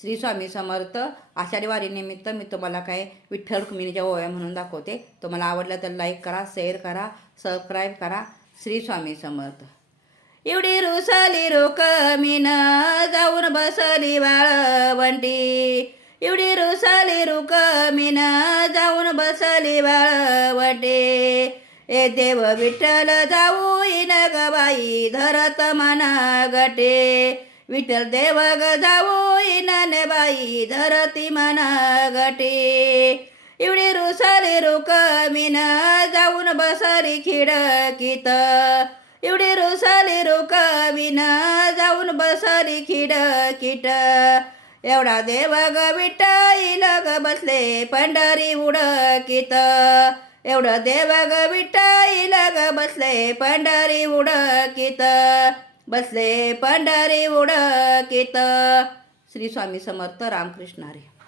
श्री स्वामी समर्थ. आषाढी वारीनिमित्त मी तुम्हाला काय विठ्ठल रुक्मिणीच्या ओव्या म्हणून दाखवते. तुम्हाला आवडला तर लाईक करा, शेअर करा, सबस्क्राईब करा. श्री स्वामी समर्थ. एवढी रुसली रुक्मिण जाऊन बसली वाळवंटी. एवढी रुसली रुक्मिण जाऊन बसली वाळवंटी. ए देव विठ्ठल जाऊ इन ग बाई धरत मना गटे. विठ्ठल देव ग जाऊ इन बाई धरती मना गटे. एवढी रुसली रुक्मिण जाऊन बसली खिडकीत. एवढी रुसली रुक्मिण जाऊन बसली खिडकीत. एवढा देव ग विठ्ठल ग बसले पंढरी उडकीत. एवढं देव ग विठ्ठल ग बसले पंढरी उडकीत. बसले पंढरी उडकीत. श्री स्वामी समर्थ. रामकृष्ण हरी.